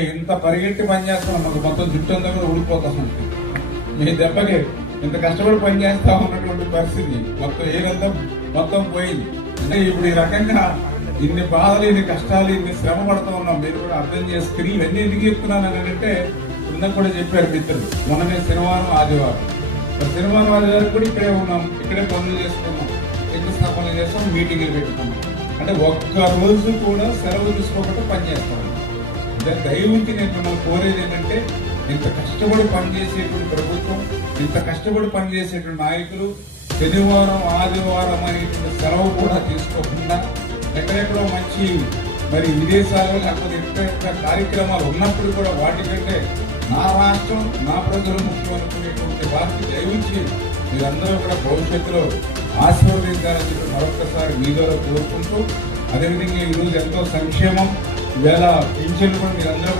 ఇంత పరిగెట్టి పని చేస్తాం, మాకు మొత్తం జుట్టు అంతా కూడా ఊడిపోతాం. మీ దెబ్బకి ఇంత కష్టపడి పని చేస్తా ఉన్నటువంటి పరిస్థితి మొత్తం ఏదంతా మొత్తం పోయింది. అంటే ఇప్పుడు ఈ రకంగా ఇన్ని బాధలు, ఇన్ని కష్టాలు, ఇన్ని శ్రమ పడుతూ ఉన్నాం. మీరు కూడా అర్థం చేసుకుని ఇవన్నీ ఎందుకు చెప్తున్నాను అంటే ఇందాక కూడా చెప్పారు మిత్రులు, మొన్ననే శనివారం ఆదివారం ఆదివారం కూడా ఇక్కడే ఉన్నాం, ఇక్కడే పనులు చేసుకున్నాం, శంకుస్థాపన చేస్తాం, మీటింగ్లు పెట్టుకున్నాం. అంటే ఒక్క రోజు కూడా సెలవు తీసుకోకుండా పని చేస్తాం. దయవుంచి నేను మిమ్మల్ని కోరేది ఏంటంటే, ఇంత కష్టపడి పనిచేసేటువంటి ప్రభుత్వం, ఇంత కష్టపడి పనిచేసేటువంటి నాయకులు శనివారం ఆదివారం అనేటువంటి సెలవు కూడా తీసుకోకుండా ఎక్కడెక్కడో మంచి మరి విదేశాలు లేకపోతే ఎక్కడ కార్యక్రమాలు ఉన్నప్పుడు కూడా వాటికంటే నా రాష్ట్రం, నా ప్రజలు ముఖ్యం అనుకునేటువంటి వారికి దయవుంచి మీరందరూ కూడా భవిష్యత్తులో ఆశీర్వదించాలని చెప్పి మరొకసారి మీ ద్వారా కోరుకుంటూ, అదేవిధంగా ఈరోజు ఎంతో సంక్షేమం, ఇవాళ పింఛన్లు కూడా మీరందరూ